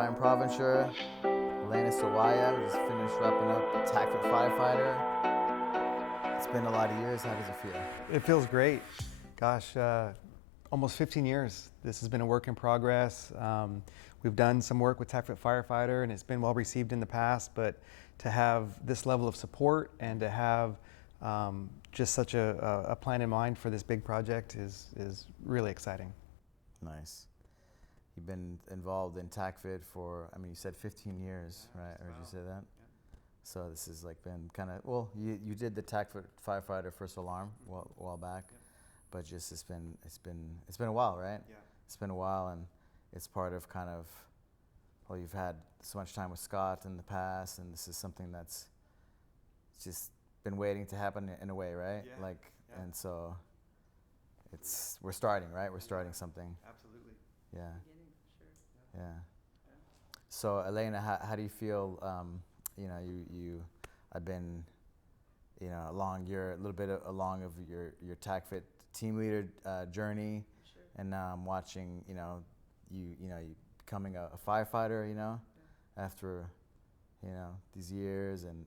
Ryan Provencher, Alaina Sawaya. We just finished wrapping up the TACFIT Firefighter. It's been a lot of years. How does it feel? It feels great. Gosh, almost 15 years. This has been a work in progress. We've done some work with TACFIT Firefighter and it's been well received in the past, but to have this level of support and to have just such a plan in mind for this big project is really exciting. Nice. You've been involved in TACFIT for, I mean, you said 15 years, right? Or did you say that? Yeah. So this has like been kind of, well, you did the TACFIT Firefighter First Alarm a while back, yeah. But just it's been a while, right? Yeah. It's been a while, and it's part of kind of, well, you've had so much time with Scott in the past, and this is something that's just been waiting to happen in a way, right? Yeah. Like, yeah. And so we're starting, right? We're starting something. Absolutely. Yeah. Sure. Yeah. So Alaina, how do you feel? You know, you I've been, you know, along a little bit along of your TACFIT Team Leader journey, Sure. And now I'm watching, you becoming a firefighter, after, these years, and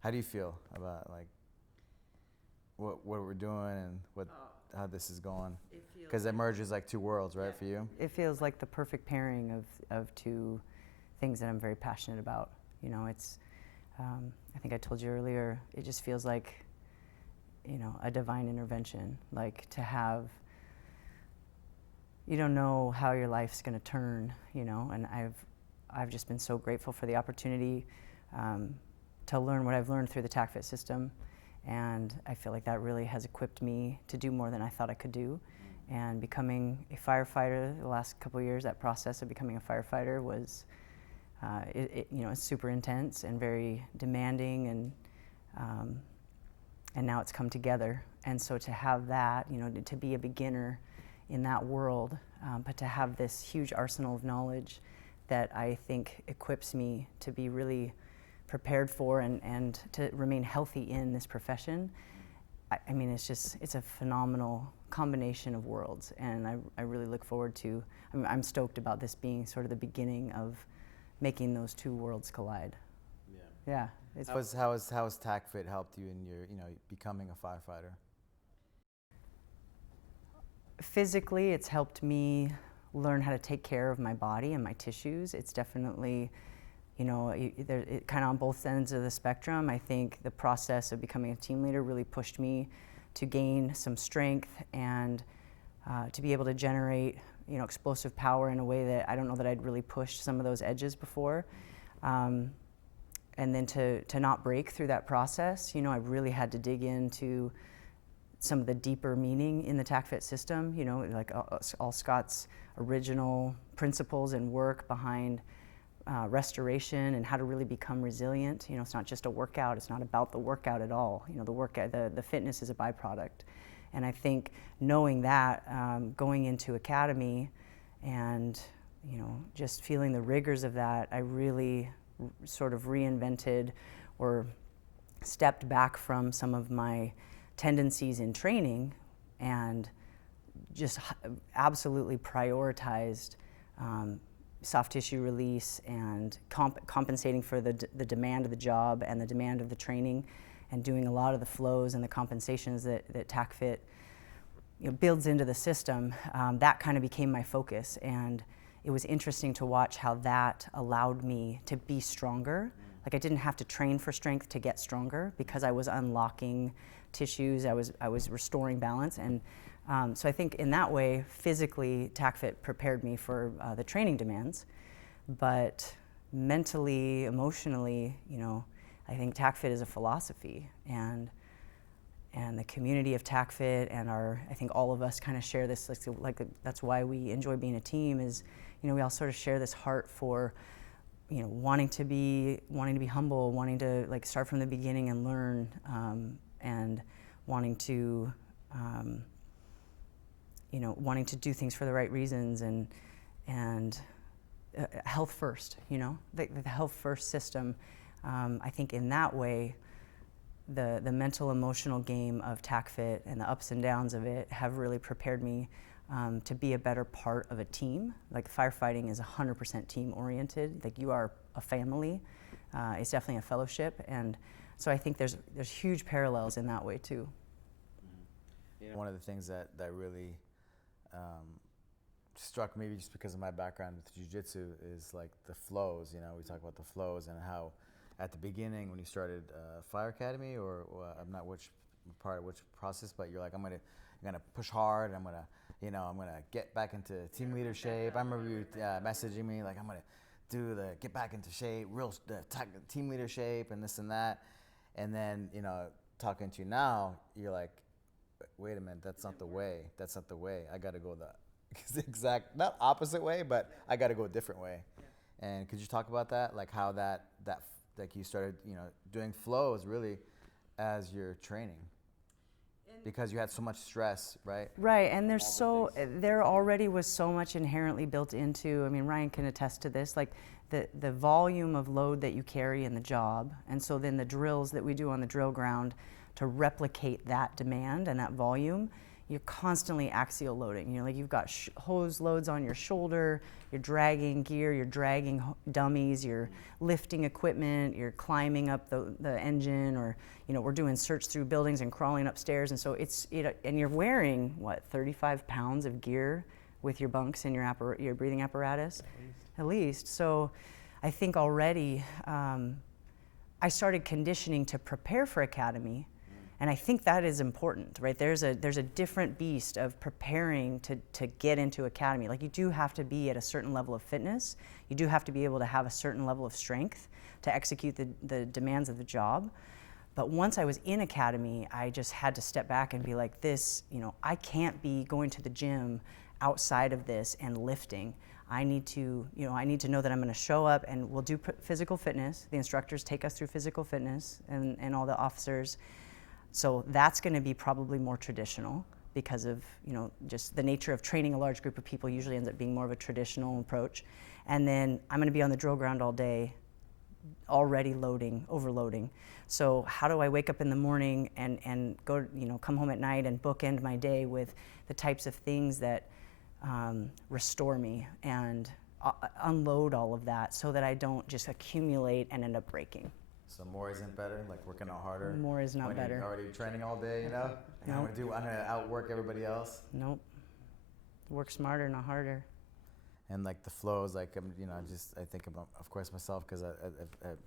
how do you feel about like what we're doing and how this is going? Because it merges like two worlds, right, for you? It feels like the perfect pairing of two things that I'm very passionate about. You know, it's, I think I told you earlier, it just feels like, a divine intervention. Like to have, you don't know how your life's gonna turn, and I've just been so grateful for the opportunity to learn what I've learned through the TACFIT system. And I feel like that really has equipped me to do more than I thought I could do. And becoming a firefighter the last couple of years, that process of becoming a firefighter was, it's super intense and very demanding, and now it's come together. And so to have that, to be a beginner in that world, but to have this huge arsenal of knowledge that I think equips me to be really prepared for and to remain healthy in this profession. I mean, it's a phenomenal combination of worlds, and I really look forward to, I'm stoked about this being sort of the beginning of making those two worlds collide. Yeah. How has TACFIT helped you in your, becoming a firefighter? Physically, it's helped me learn how to take care of my body and my tissues. It's definitely, it kind of on both ends of the spectrum. I think the process of becoming a team leader really pushed me to gain some strength and to be able to generate, explosive power in a way that I don't know that I'd really pushed some of those edges before. And then to not break through that process, I really had to dig into some of the deeper meaning in the TACFIT system, like all Scott's original principles and work behind restoration and how to really become resilient. It's not just a workout. It's not about the workout at all. The fitness is a byproduct. And I think knowing that, going into academy and, just feeling the rigors of that, I really sort of reinvented or stepped back from some of my tendencies in training and just absolutely prioritized soft tissue release and compensating for the demand of the job and the demand of the training, and doing a lot of the flows and the compensations that TACFIT builds into the system. That kind of became my focus, and it was interesting to watch how that allowed me to be stronger. Like I didn't have to train for strength to get stronger because I was unlocking tissues, I was restoring balance, and so I think in that way, physically, TACFIT prepared me for the training demands, but mentally, emotionally, I think TACFIT is a philosophy, and the community of TACFIT and I think all of us kind of share this, like that's why we enjoy being a team, is, we all sort of share this heart for, wanting to be humble, wanting to like start from the beginning and learn, and wanting to, wanting to do things for the right reasons, and health first, the health first system. I think in that way, the mental emotional game of TACFIT and the ups and downs of it have really prepared me to be a better part of a team. Like firefighting is 100% team oriented. Like you are a family. It's definitely a fellowship, and so I think there's huge parallels in that way too. One of the things that really struck me, just because of my background with jiu-jitsu, is like the flows. You know, we talk about the flows and how at the beginning when you started Fire Academy, or I'm not which process, but you're like, I'm gonna push hard, and I'm gonna get back into team leader shape. I remember you messaging me like, I'm gonna do the get back into shape, team leader shape, and this and that. And then, you know, talking to you now, you're like, wait a minute, that's not the way. That's not the way. I got to go the exact, not opposite way, but I got to go a different way. Yeah. And could you talk about that? Like how that like you started, you know, doing flows really as you're training, because you had so much stress, right? Right, and there already was so much inherently built into, I mean, Ryan can attest to this, like the volume of load that you carry in the job, and so then the drills that we do on the drill ground to replicate that demand and that volume, you're constantly axial loading. You know, like you've got hose loads on your shoulder, you're dragging gear, you're dragging dummies, you're lifting equipment, you're climbing up the engine, or, you know, we're doing search through buildings and crawling upstairs. And so and you're wearing, what, 35 pounds of gear with your bunks and your breathing apparatus? At least. So I think already I started conditioning to prepare for academy. And I think that is important, right? There's a different beast of preparing to get into academy. Like you do have to be at a certain level of fitness. You do have to be able to have a certain level of strength to execute the demands of the job. But once I was in academy, I just had to step back and be like, this, you know, I can't be going to the gym outside of this and lifting. I need to know that I'm going to show up, and we'll do physical fitness. The instructors take us through physical fitness, and all the officers. So that's going to be probably more traditional because of, you know, just the nature of training a large group of people usually ends up being more of a traditional approach. And then I'm going to be on the drill ground all day, already overloading. So how do I wake up in the morning and go, you know, come home at night and bookend my day with the types of things that restore me and unload all of that so that I don't just accumulate and end up breaking. So more isn't better, like working out harder? More is not better. You're already training all day, you know? And Nope. I'm gonna outwork everybody else? Nope. Work smarter, not harder. And like the flows, like, you know, I think about, of course, myself, because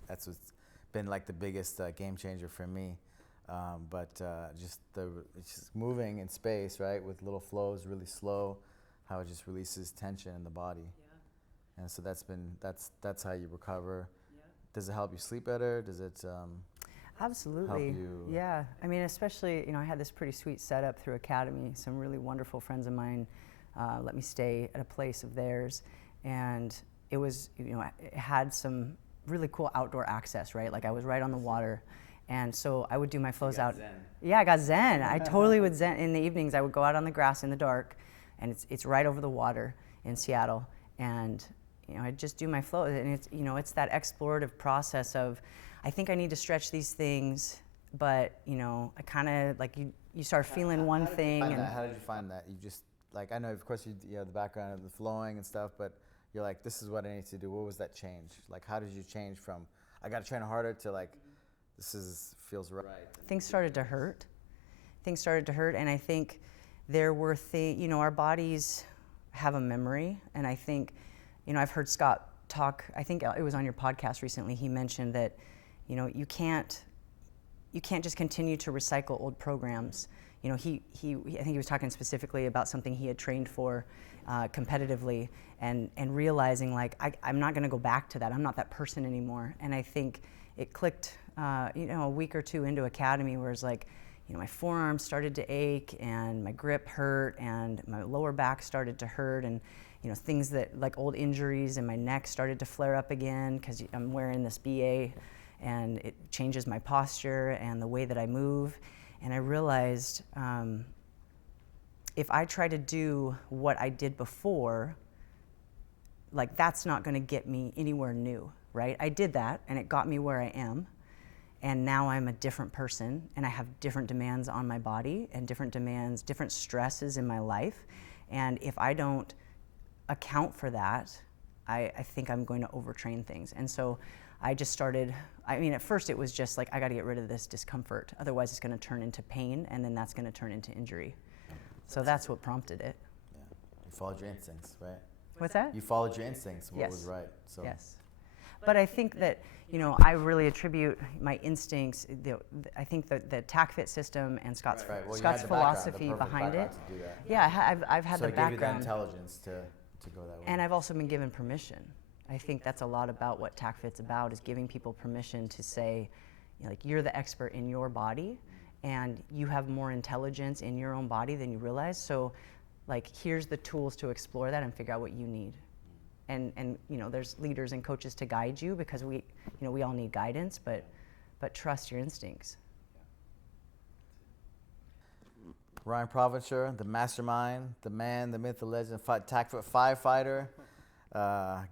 that's what's been like the biggest game changer for me. But it's just moving in space, right, with little flows, really slow, how it just releases tension in the body. Yeah. And so that's how you recover. Yeah. Does it help you sleep better? Does it Absolutely. help you? Yeah. I mean, especially, you know, I had this pretty sweet setup through academy. Some really wonderful friends of mine let me stay at a place of theirs, and it was, you know, it had some really cool outdoor access, right? Like I was right on the water. And so I would do my flows out. Zen. Yeah, I got zen. I totally would zen. In the evenings, I would go out on the grass in the dark, and it's right over the water in Seattle. And, you know, I'd just do my flow. And it's, you know, it's that explorative process of, I think I need to stretch these things, but, you know, I kind of, like, you start feeling one thing. How did you find that? You just, like, I know, of course, you have the background of the flowing and stuff, but you're like, this is what I need to do. What was that change? Like, how did you change from, I got to train harder, to like, feels right? Things started to hurt. And I think there were things, you know, our bodies have a memory, and I think, you know, I've heard Scott talk, I think it was on your podcast recently, he mentioned that, you know, you can't just continue to recycle old programs. You know, I think he was talking specifically about something he had trained for competitively, and realizing, like, I'm not going to go back to that. I'm not that person anymore. And I think it clicked, you know, a week or two into academy, where it's like, you know, my forearms started to ache, and my grip hurt, and my lower back started to hurt, and, you know, things that, like old injuries in my neck started to flare up again because I'm wearing this BA, and it changes my posture and the way that I move. And I realized if I try to do what I did before, like, that's not going to get me anywhere new, right? I did that, and it got me where I am. And now I'm a different person, and I have different demands on my body, and different stresses in my life. And if I don't account for that, I think I'm going to overtrain things. And so I just started, I mean, at first it was just like, I got to get rid of this discomfort. Otherwise it's going to turn into pain, and then that's going to turn into injury. So that's what prompted it. Yeah. You followed your instincts, right? What's that? You followed your instincts, what Yes. was right. So. Yes. But I think that, you know, I really attribute my instincts, I think that the TACFIT system and Scott's, Right. Well, you Scott's had the background, the philosophy perfect behind it. background to do that. Yeah, I've had So the it gave you that background. intelligence to go that way. And I've also been given permission. I think that's a lot about what TACFIT's about, is giving people permission to say, you know, like, you're the expert in your body, and you have more intelligence in your own body than you realize. So, like, here's the tools to explore that and figure out what you need. And you know, there's leaders and coaches to guide you, because we all need guidance, but trust your instincts. Ryan Provencher, the mastermind, the man, the myth, the legend, TACFIT Firefighter,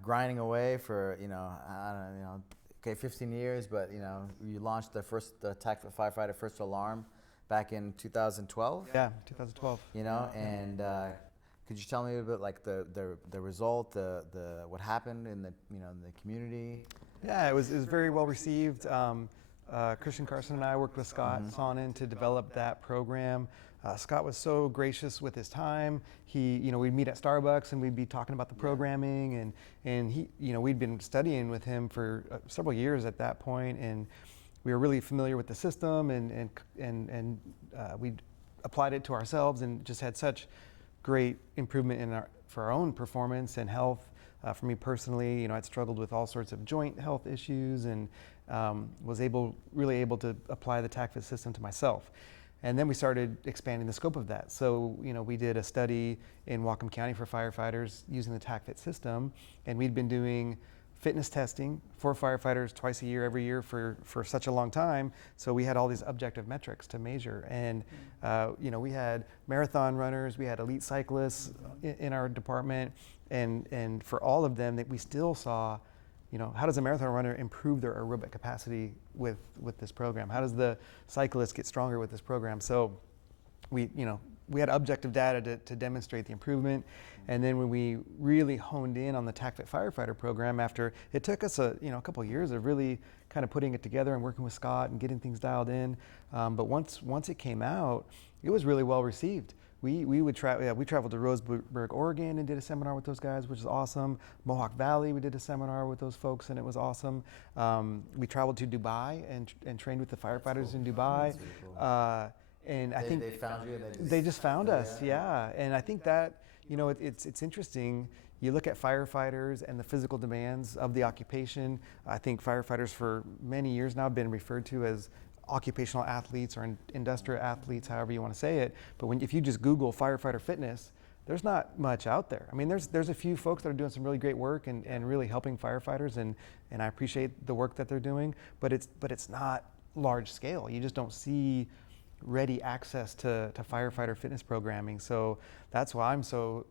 grinding away for, I don't know, 15 years, but, you launched the TACFIT Firefighter first alarm back in 2012. Yeah, 2012. And could you tell me a bit like the result, the what happened in the in the community? Yeah, it was very well received. Christian Carson and I worked with Scott Sonnon to develop that program. Scott was so gracious with his time. We'd meet at Starbucks and we'd be talking about the programming, and he, we'd been studying with him for several years at that point, and we were really familiar with the system, and we applied it to ourselves and just had such great improvement for our own performance and health. For me personally, I'd struggled with all sorts of joint health issues, and was really able to apply the TACFIT system to myself. And then we started expanding the scope of that. So, we did a study in Whatcom County for firefighters using the TACFIT system, and we'd been doing fitness testing for firefighters twice a year, every year for such a long time. So we had all these objective metrics to measure. And, we had marathon runners, we had elite cyclists in our department, and for all of them, that we still saw, how does a marathon runner improve their aerobic capacity with this program? How does the cyclist get stronger with this program? So we had objective data to demonstrate the improvement. And then when we really honed in on the TACFIT Firefighter program, after it took us a couple of years of really kind of putting it together and working with Scott and getting things dialed in. But once it came out, it was really well received. We traveled to Roseburg, Oregon, and did a seminar with those guys, which is awesome. Mohawk Valley, we did a seminar with those folks, and it was awesome. We traveled to Dubai and trained with the firefighters in Dubai. That's really cool. And I think they found you. And they just found us, yeah. And I think that it's interesting. You look at firefighters and the physical demands of the occupation. I think firefighters for many years now have been referred to as occupational athletes or industrial athletes, however you want to say it. But if you just Google firefighter fitness, there's not much out there. I mean, there's a few folks that are doing some really great work and really helping firefighters, and I appreciate the work that they're doing. But it's not large scale. You just don't see ready access to firefighter fitness programming. So that's why I'm so,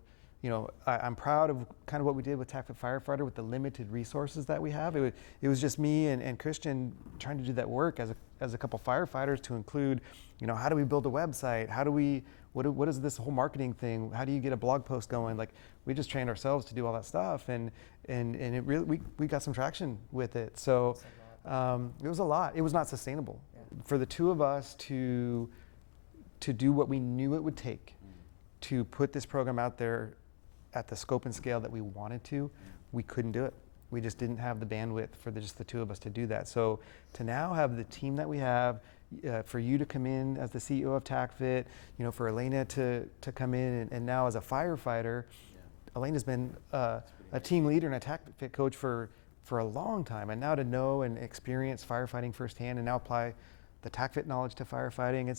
I'm proud of kind of what we did with TACFIT Firefighter with the limited resources that we have. It was just me and Christian trying to do that work as a couple firefighters to include, how do we build a website? What is this whole marketing thing? How do you get a blog post going? Like, we just trained ourselves to do all that stuff, and it really, we got some traction with it. So it was a lot. It was not sustainable. For the two of us to do what we knew it would take to put this program out there at the scope and scale that we wanted to, we couldn't do it. We just didn't have the bandwidth for just the two of us to do that. So to now have the team that we have, for you to come in as the CEO of TACFIT, for Alaina to come in, and now as a firefighter, Alaina's been a team leader and a TACFIT coach for a long time, and now to know and experience firefighting firsthand and now apply the TACFIT knowledge to firefighting,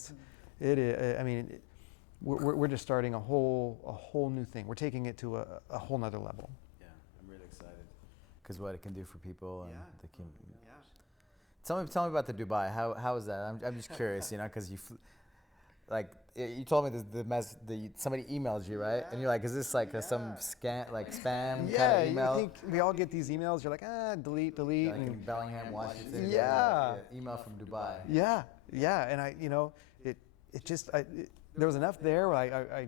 we're just starting a whole new thing. We're taking it to a whole nother level. Yeah, I'm really excited because what it can do for people and the community. Yeah. Tell me about the Dubai. How is that? I'm just curious, because you told me somebody emailed you, right? And you're like, is this like some spam kind of email? I think we all get these emails. You're like, delete. Like in Bellingham, Washington. Yeah. Email from Dubai. Yeah, and there was enough there where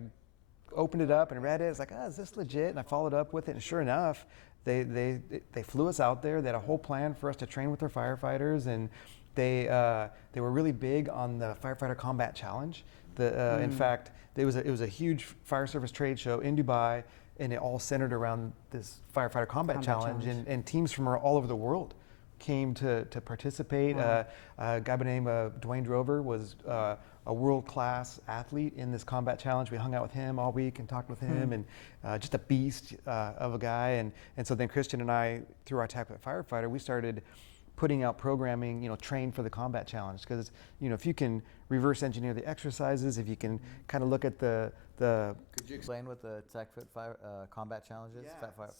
opened it up and read it. It's like, is this legit? And I followed up with it, and sure enough, they flew us out there. They had a whole plan for us to train with their firefighters, and they were really big on the Firefighter Combat Challenge. In fact, it was a huge fire service trade show in Dubai, and it all centered around this Firefighter Combat Challenge. And teams from all over the world came to participate. Wow. A guy by the name of Dwayne Drover was a world-class athlete in this combat challenge. We hung out with him all week and talked with him, and just a beast of a guy. And so then Christian and I, through our TACFIT Firefighter, we started putting out programming, trained for the combat challenge. Because, if you can reverse engineer the exercises, if you can kind of look at the Could you explain what the TACFIT combat challenge is?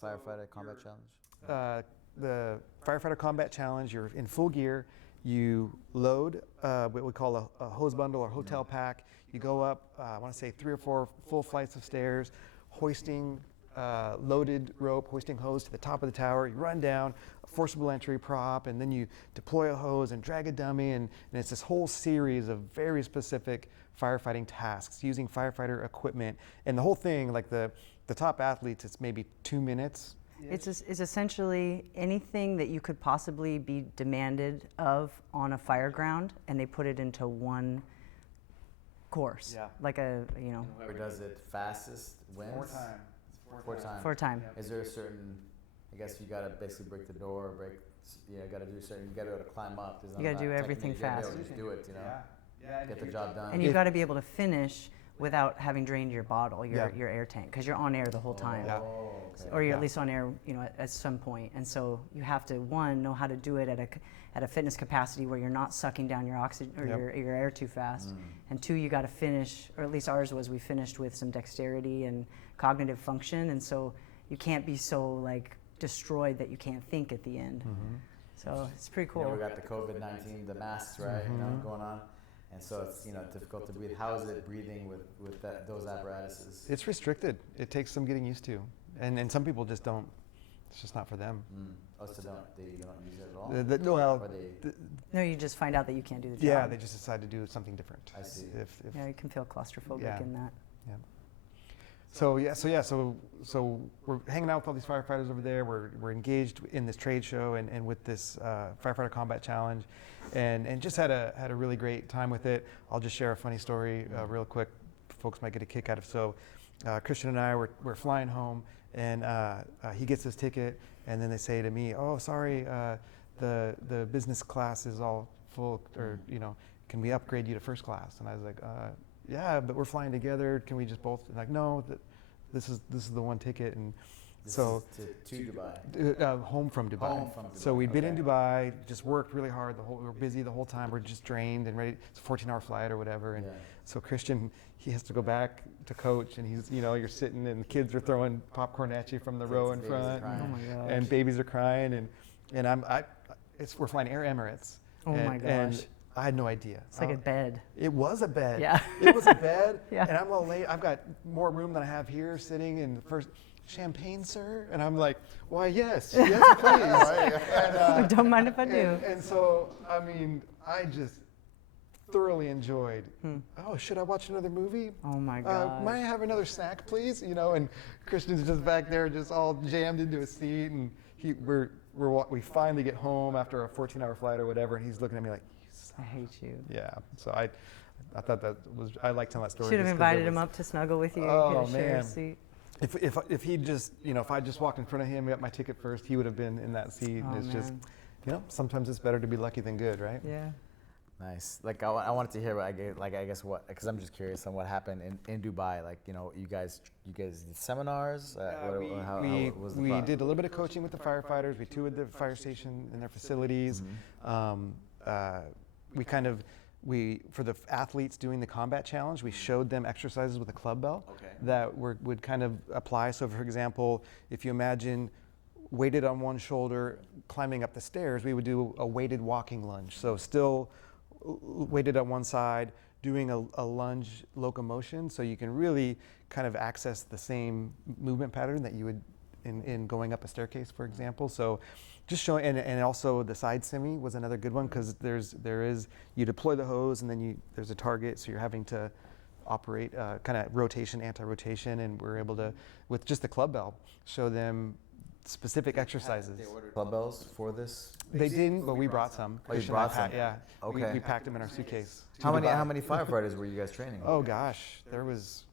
Firefighter combat challenge? The Firefighter Combat Challenge, you're in full gear. You load what we call a hose bundle or hotel pack. You go up, I want to say 3 or 4 full flights of stairs, hoisting loaded rope, hoisting hose to the top of the tower. You run down, a forcible entry prop, and then you deploy a hose and drag a dummy. And it's this whole series of very specific firefighting tasks using firefighter equipment. And the whole thing, like the top athletes, it's maybe 2 minutes. It's essentially anything that you could possibly be demanded of on a fire ground, and they put it into one course. Yeah. Like Whoever does it fastest wins? 4 times. 4 time. Yep. Is there a certain, I guess you gotta basically break the door, you gotta do certain, you gotta be able to climb up. You gotta do everything fast. You gotta be able to just do it, Yeah. get the job done. And you've got to be able to finish without having drained your bottle, your air tank, because you're on air the whole time. Yeah. Okay. Or you're at least on air, at some point. And so you have to, one, know how to do it at a fitness capacity where you're not sucking down your oxygen or your air too fast. And 2, you got to finish, or at least ours was, we finished with some dexterity and cognitive function. And so you can't be so destroyed that you can't think at the end. So it's pretty cool. We got the COVID-19, the masks, right? Going on. And so it's difficult to breathe. How is it breathing with those apparatuses? It's restricted. It takes some getting used to, and some people just don't. It's just not for them. Oh, so you don't use it at all? No, you just find out that you can't do the job. Yeah, they just decide to do something different. I see. Yeah, you can feel claustrophobic in that. Yeah. So we're hanging out with all these firefighters over there. We're engaged in this trade show and with this Firefighter Combat Challenge, and just had a really great time with it. I'll just share a funny story real quick. Folks might get a kick out of. So Christian and I we're flying home, and he gets his ticket, and then they say to me, "Oh, sorry, the business class is all full, or can we upgrade you to first class?" And I was like, "Yeah, but we're flying together. Can we just both?" And like, "No, this is the one ticket." And this so is to Dubai. Home from Dubai. Home from Dubai. So we'd been in Dubai, just worked really hard. We were busy the whole time. We're just drained and ready. It's a 14-hour flight or whatever. And so Christian, he has to go back to coach, and he's you're sitting, and the kids are throwing popcorn at you from the row in front, Oh my gosh. and babies are crying, and we're flying Air Emirates. Oh my gosh. And I had no idea. It's like a bed. It was a bed. Yeah. It was a bed. Yeah. And I'm all late. I've got more room than I have here sitting in the first. Champagne, sir? And I'm like, why, yes, please. And, Don't mind if I do. And so, I mean, I just thoroughly enjoyed. Oh, should I watch another movie? Oh my God. Might I have another snack, please? And Christian's just back there, just all jammed into a seat, and we finally get home after a 14-hour flight or whatever, and he's looking at me like, I hate you. yeah. So I thought I liked telling that story. Should have invited him up to snuggle with you. Oh, get a share man. seat. If he just, if I just walked in front of him, got my ticket first, he would have been in that seat. Oh, And it's just, man. sometimes it's better to be lucky than good, right? Yeah. Nice. I wanted to hear what I guess what, because I'm just curious on what happened in Dubai. You guys did seminars. How was the we did a little bit of coaching with the firefighters. We toured the fire station and their facilities. For the athletes doing the combat challenge, we showed them exercises with a club bell that would kind of apply. So, for example, if you imagine weighted on one shoulder, climbing up the stairs, we would do a weighted walking lunge. So still weighted on one side, doing a lunge locomotion, so you can really kind of access the same movement pattern that you would in going up a staircase, for example. So just showing, and also the side semi was another good one, because you deploy the hose, and then there's a target, so you're having to operate kind of rotation, anti-rotation, and we're able to, with just the club bell, show them specific exercises. They ordered club bells for this? They didn't, but we brought some. Oh, you brought some? Yeah. Okay. We packed them in our suitcase. How many firefighters were you guys training? Oh gosh, there was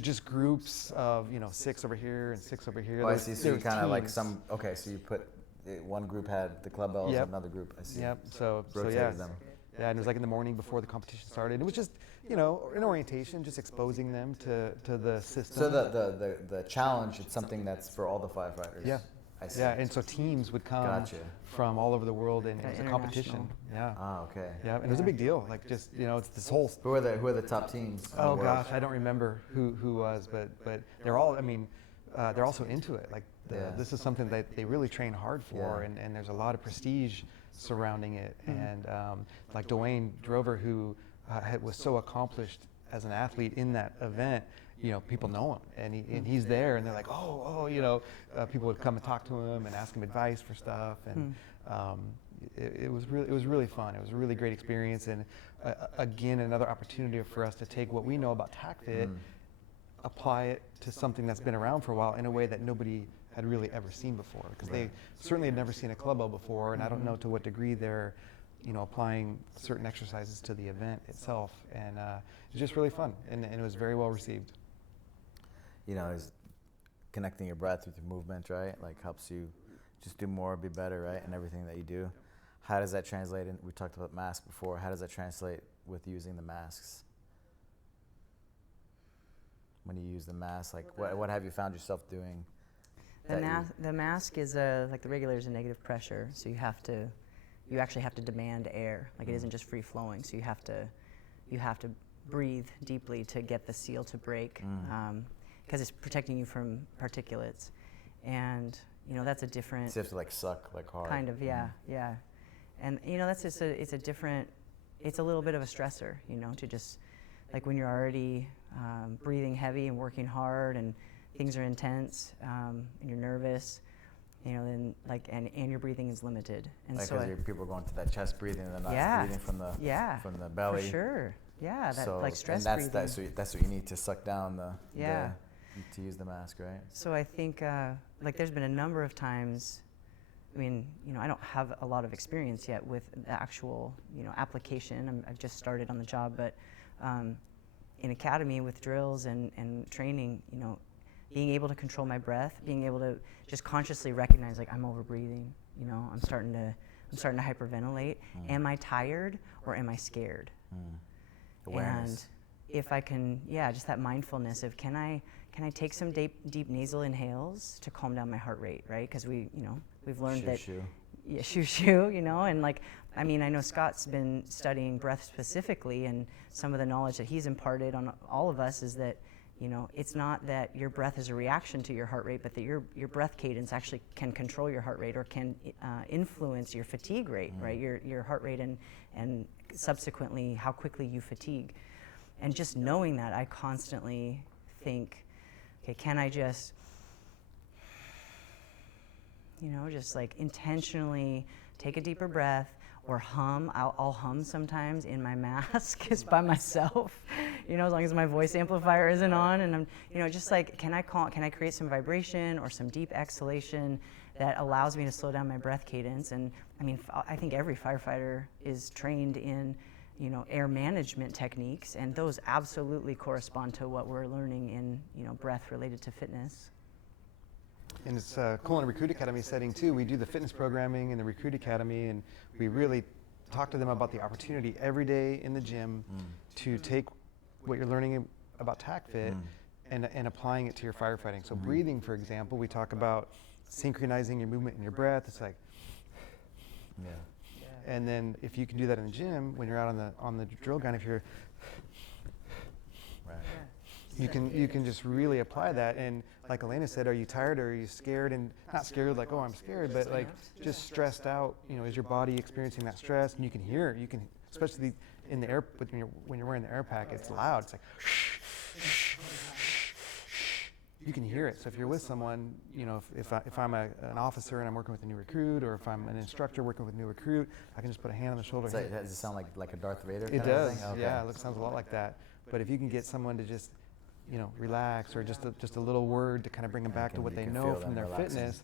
just groups of 6 over here and 6 over here. Oh, I see. So you kind of like teams. okay, so you put, one group had the club bells, Yep. another group, I see. Yep. So Rotated yeah. them. Yeah, and it was like in the morning before the competition started. It was just, an orientation, just exposing them to the system. So the challenge, it's something that's for all the firefighters. Yeah. I see. Yeah, and so teams would come Gotcha. from all over the world, and it was a International. competition. Yeah. Ah, okay. Yeah, and it was a big deal. Like just, it's this whole. Who are the top teams? in the Oh world? gosh, I don't remember who was, but they're all. I mean, they're also into it. Like this is something that they really train hard for, Yeah. and there's a lot of prestige surrounding it. And like Dwayne Drover, who was so accomplished as an athlete in that event. People know him, and he's there, and they're like, people would come and talk to him and ask him advice for stuff, and it was really fun. It was a really great experience, and again, another opportunity for us to take what we know about TACFIT, apply it to something that's been around for a while in a way that nobody had really ever seen before, because they certainly had never seen a club bell before, and I don't know to what degree they're applying certain exercises to the event itself, and it was just really fun, and it was very well received. Is connecting your breath with your movement, right? Like helps you just do more, be better, right? In everything that you do. How does that translate we talked about masks before. How does that translate with using the masks? When you use the mask, like what have you found yourself doing? The mask is like the regulator is a negative pressure, so you actually have to demand air. Like it isn't just free flowing, so you have to breathe deeply to get the seal to break. Because it's protecting you from particulates, and that's a different. So you have to like suck like hard. Kind of, yeah, and that's just it's a little bit of a stressor, to just like when you're already breathing heavy and working hard and things are intense and you're nervous, then like and your breathing is limited, and like so people are going to that chest breathing and they're not breathing from the belly. For sure, yeah, that so, like stress and that's breathing. that's what you need to suck down to use the mask, right? So I think like there's been a number of times, I don't have a lot of experience yet with the actual, application. I've just started on the job, but in academy with drills and training, being able to control my breath, being able to just consciously recognize like I'm over breathing, I'm starting to hyperventilate. Am I tired or am I scared? Awareness. And if I can, just that mindfulness of can I take some deep nasal inhales to calm down my heart rate, right? Because we've learned shoo, and like, I know Scott's been studying breath specifically, and some of the knowledge that he's imparted on all of us is that, it's not that your breath is a reaction to your heart rate, but that your breath cadence actually can control your heart rate or can influence your fatigue rate, right? Your heart rate and subsequently how quickly you fatigue. And just knowing that, I constantly think, okay, can I just, just like intentionally take a deeper breath or hum. I'll hum sometimes in my mask just by myself, as long as my voice amplifier isn't on, and I'm, just like, can I create some vibration or some deep exhalation that allows me to slow down my breath cadence? And I think every firefighter is trained in, air management techniques, and those absolutely correspond to what we're learning in, breath related to fitness. And it's cool in a Recruit Academy setting too. We do the fitness programming in the Recruit Academy, and we really talk to them about the opportunity every day in the gym to take what you're learning about TACFIT and applying it to your firefighting. So breathing, for example, we talk about synchronizing your movement and your breath. It's like, and then if you can do that in the gym, when you're out on the drill ground, if you're, you can just really apply that. And like Alaina said, are you tired or are you scared? And not scared like, oh, I'm scared, but like just stressed out. Is your body experiencing that stress? And you can hear it. You can, especially in the air, when you're wearing the air pack, it's loud. It's like, you can hear it. So if you're with someone, if I'm an officer and I'm working with a new recruit, or if I'm an instructor working with a new recruit, I can just put a hand on the shoulder. So does it sound like a Darth Vader? It does. Thing? Okay. Yeah, it sounds a lot like that. But if you can get someone to just, relax, or just a little word to kind of bring them back to what they know from their fitness.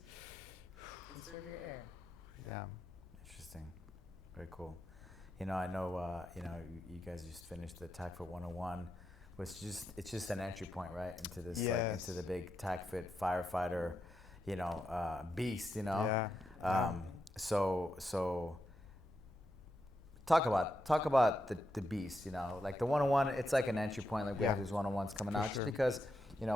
Conserve your air. Yeah. Interesting. Very cool. I know, you guys just finished the TACFIT 101, which it's just an entry point, right, into this, Yes. into the big TACFIT Firefighter, beast, Yeah. So talk about the beast, like the 101. It's like an entry point. Like we have these 101s coming out, just because a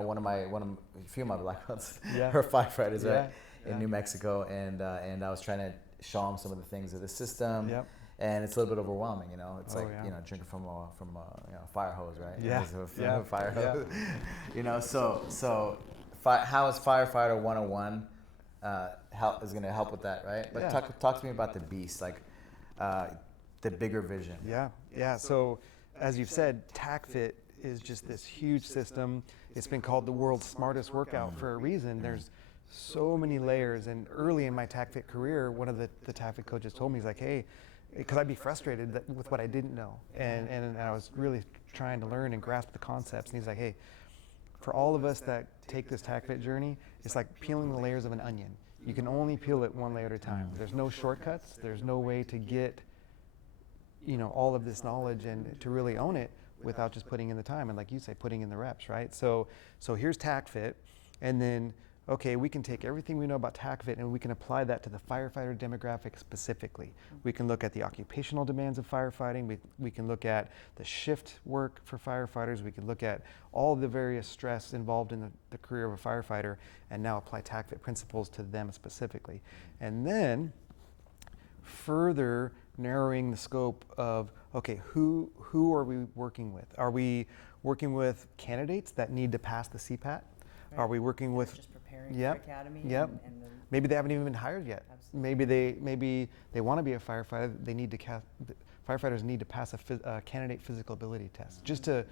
few of my black belts are firefighters, right, in New Mexico, and I was trying to show them some of the things of the system. Yep. And it's a little bit overwhelming, It's drinking from a fire hose, right? Yeah. Fire hose. How is Firefighter 101 is going to help with that, right? But talk to me about the beast, like the bigger vision. Yeah. So, as you've said, TACFIT is just this huge system. It's been called the world's smartest workout for a reason. There's so many layers, and early in my TACFIT career, one of the TACFIT coaches told me, he's like, hey, because I'd be frustrated with what I didn't know, and I was really trying to learn and grasp the concepts, and he's like, hey, for all of us that take this TACFIT journey, it's like peeling the layers of an onion. You can only peel it one layer at a time. There's no shortcuts. There's no way to get all of this knowledge and to really own it without just putting in the time, and like you say, putting in the reps, right? So here's TACFIT, and then okay, we can take everything we know about TACFIT and we can apply that to the firefighter demographic specifically. We can look at the occupational demands of firefighting. We can look at the shift work for firefighters. We can look at all the various stress involved in the career of a firefighter, and now apply TACFIT principles to them specifically. And then further narrowing the scope of, okay, who are we working with? Are we working with candidates that need to pass the CPAT? Right. Are we working with just preparing for academy? Yep. Maybe they haven't even been hired yet. Absolutely. Maybe they want to be a firefighter. They need to firefighters need to pass a candidate physical ability test just to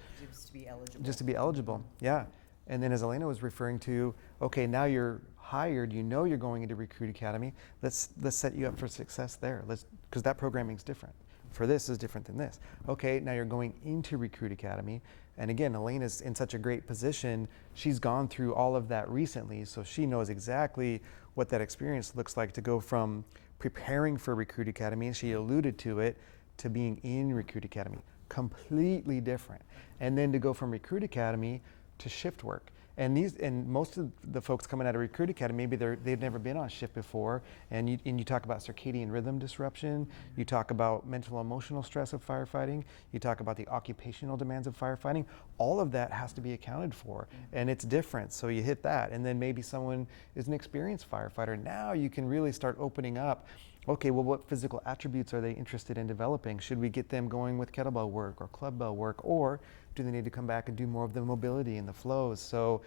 be eligible. Just to be eligible. Yeah. And then as Alaina was referring to, okay, now you're hired, you're going into Recruit Academy. Let's set you up for success there. Because that programming is different. For this is different than this. Okay, now you're going into Recruit Academy. And again, Alaina's in such a great position. She's gone through all of that recently, so she knows exactly what that experience looks like to go from preparing for Recruit Academy, and she alluded to it, to being in Recruit Academy. Completely different. And then to go from Recruit Academy to shift work. And most of the folks coming out of Recruit Academy, maybe they've never been on shift before, and you talk about circadian rhythm disruption, you talk about mental emotional stress of firefighting, you talk about the occupational demands of firefighting. All of that has to be accounted for, and it's different, so you hit that. And then maybe someone is an experienced firefighter. Now you can really start opening up, okay, well, what physical attributes are they interested in developing? Should we get them going with kettlebell work or club bell work, or do they need to come back and do more of the mobility and the flows? So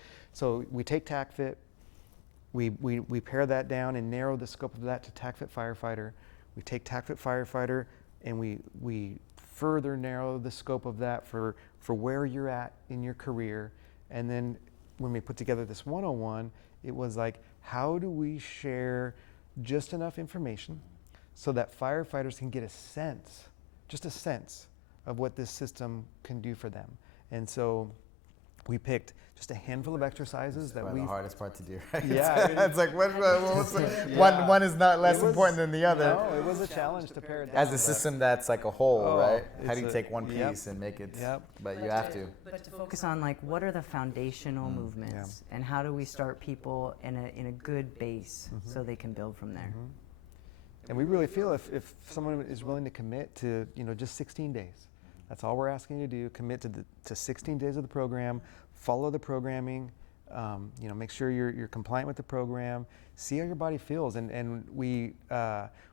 we take TACFIT, we pare that down and narrow the scope of that to TACFIT Firefighter. We take TACFIT Firefighter and we further narrow the scope of that for where you're at in your career. And then when we put together this 101, it was like, how do we share just enough information so that firefighters can get a sense, just a sense, of what this system can do for them. And so we picked just a handful of exercises that the hardest part to do, right? Yeah. It's like, one is not less important than the other. No, it was a challenge to pare it down. As a system that's like a whole, right? How do you take one yep. piece and make it, Yep. but you have to. But to focus on like, what are the foundational movements, and how do we start people in a good base so they can build from there? And we really feel if someone is willing to commit to, just 16 days, that's all we're asking you to do. Commit to 16 days of the program, follow the programming, make sure you're compliant with the program, see how your body feels. And we've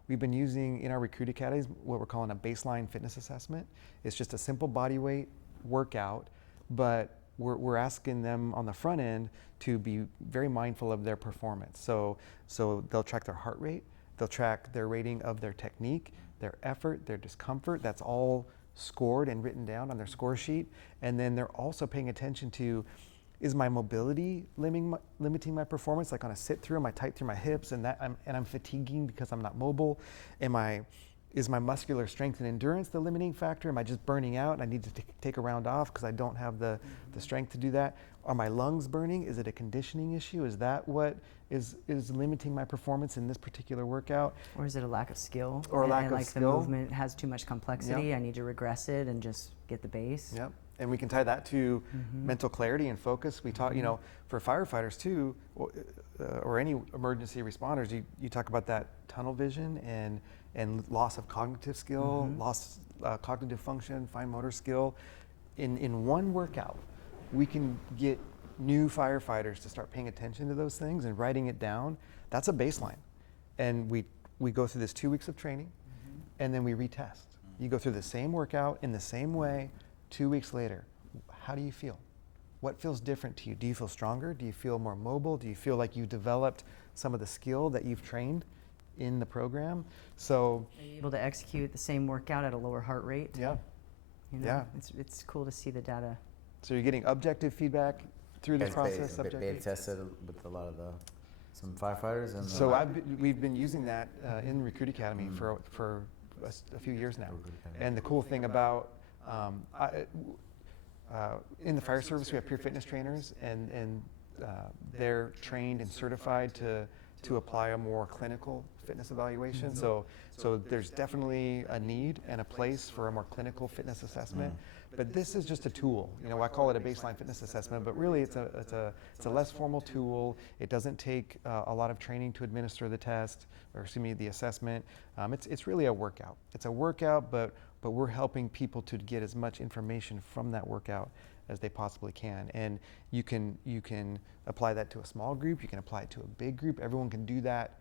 been using in our Recruit Academies what we're calling a baseline fitness assessment. It's just a simple body weight workout, but we're asking them on the front end to be very mindful of their performance. So they'll track their heart rate, they'll track their rating of their technique, their effort, their discomfort. That's all scored and written down on their score sheet. And then they're also paying attention to, is my mobility limiting my performance? Like on a sit through, am I tight through my hips and I'm fatiguing because I'm not mobile? Am I is my muscular strength and endurance the limiting factor? Am I just burning out and I need to take a round off because I don't have the strength to do that? Are my lungs burning? Is it a conditioning issue? Is that what is limiting my performance in this particular workout? Or is it a lack of skill? Or a lack of like skill? The movement has too much complexity. Yep. I need to regress it and just get the base. Yep. And we can tie that to mental clarity and focus. We talk, you know, for firefighters too, or any emergency responders, you talk about that tunnel vision and loss of cognitive skill, loss cognitive function, fine motor skill. In one workout, we can get new firefighters to start paying attention to those things and writing it down. That's a baseline. And we go through this 2 weeks of training, and then we retest. You go through the same workout in the same way 2 weeks later. How do you feel? What feels different to you? Do you feel stronger? Do you feel more mobile? Do you feel like you developed some of the skill that you've trained in the program? So, are you able to execute the same workout at a lower heart rate? Yeah. You know, Yeah. It's cool to see the data. So you're getting objective feedback through this process. Beta tested with a lot of some firefighters. And so we've been using that in Recruit Academy for a few years now. And the cool thing about in the fire service, we have peer fitness trainers, and they're trained and certified to apply a more clinical fitness evaluation. So there's definitely a need and a place for a more clinical fitness assessment. But this is just a tool. You know, I call it a baseline fitness assessment, but really it's a less formal tool. It doesn't take a lot of training to administer the test, or excuse me, the assessment. It's really a workout. It's a workout, but we're helping people to get as much information from that workout as they possibly can. And you can apply that to a small group. You can apply it to a big group. Everyone can do that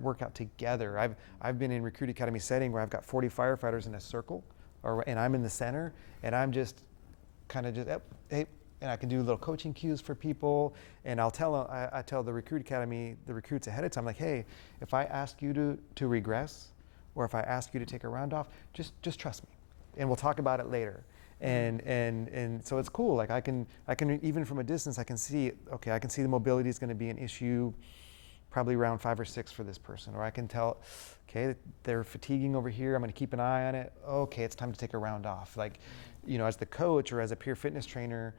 workout together. I've been in Recruit Academy setting where I've got 40 firefighters in a circle, and I'm in the center, and I'm just kind of hey, and I can do little coaching cues for people, and I tell the Recruit Academy, the recruits ahead of time, like, hey, if I ask you to regress, or if I ask you to take a round off, just trust me, and we'll talk about it later. And so it's cool. Like I can even from a distance, I can see, okay, I can see the mobility is going to be an issue probably round 5 or 6 for this person. Or I can tell, okay, they're fatiguing over here. I'm going to keep an eye on it. Okay, it's time to take a round off. Like, you know, as the coach or as a peer fitness trainer,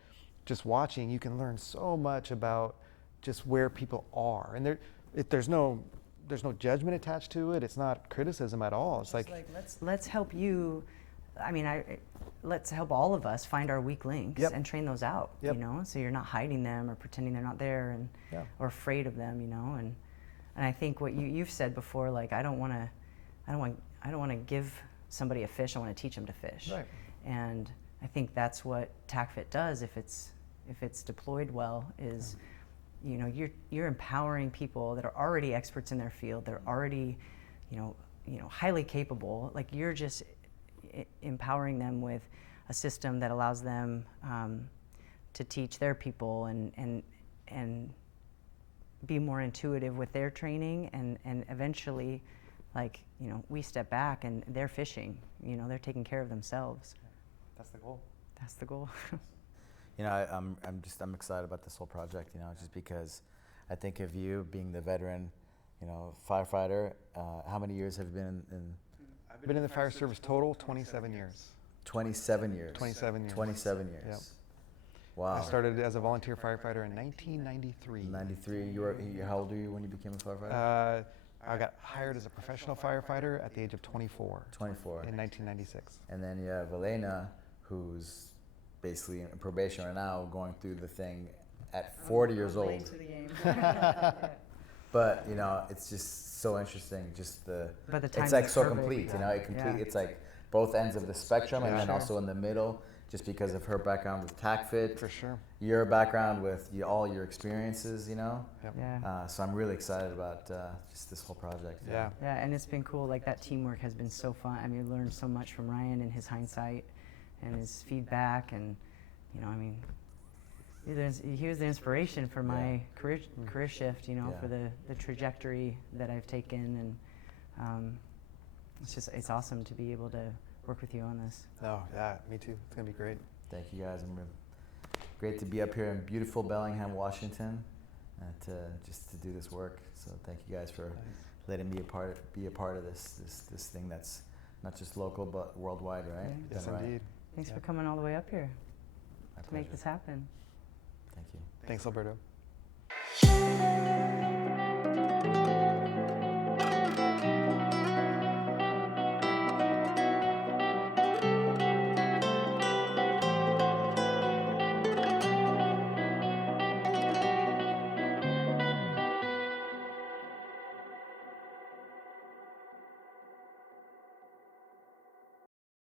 just watching, you can learn so much about just where people are. And there's no judgment attached to it. It's not criticism at all. It's like let's help you. I mean, let's help all of us find our weak links and train those out. You know, so you're not hiding them or pretending they're not there and or afraid of them. You know, and I think what you've said before, like I don't want to give somebody a fish. I want to teach them to fish. Right. And I think that's what TACFIT does if it's deployed well. Is you know, you're empowering people that are already experts in their field. They're already, you know, highly capable. Like you're just empowering them with a system that allows them to teach their people and be more intuitive with their training, and eventually, like, you know, we step back and they're fishing. You know, they're taking care of themselves. That's the goal. That's the goal. You know, I'm excited about this whole project. You know, just because I think of you being the veteran, you know, firefighter. How many years have you been in? I've been in the fire service total 27 years. 27 years. 27 years. 27 years. Yep. Wow. I started as a volunteer firefighter in 1993. 93. How old were you when you became a firefighter? I got hired as a professional firefighter at the age of 24. 24. In 1996. And then you have Alaina, who's basically in probation right now, going through the thing at 40 years old. Late to the game. But you know, it's just so interesting. Just But the it's timing like is so perfect. complete. You know, Yeah. It's like both ends of the spectrum, and then Sure. also in the middle. Just because of her background with TACFIT, For sure. your background with all your experiences, you know. Yep. Yeah. So I'm really excited about just this whole project. Yeah. Yeah, and it's been cool. Like that teamwork has been so fun. I mean, I learned so much from Ryan and his hindsight and his feedback, and you know, I mean, he was the inspiration for my career shift. You know, Yeah. for the trajectory that I've taken, and it's awesome to be able to work with you on this. Oh, yeah, me too. It's going to be great. Thank you guys. Great to be up here in beautiful Bellingham, Washington, just to do this work. So thank you guys for letting me be a part of this thing that's not just local but worldwide, right? Yeah. Yes, Right? indeed. Thanks for coming all the way up here My to make pleasure. this happen. Thank you. Thanks, Alberto.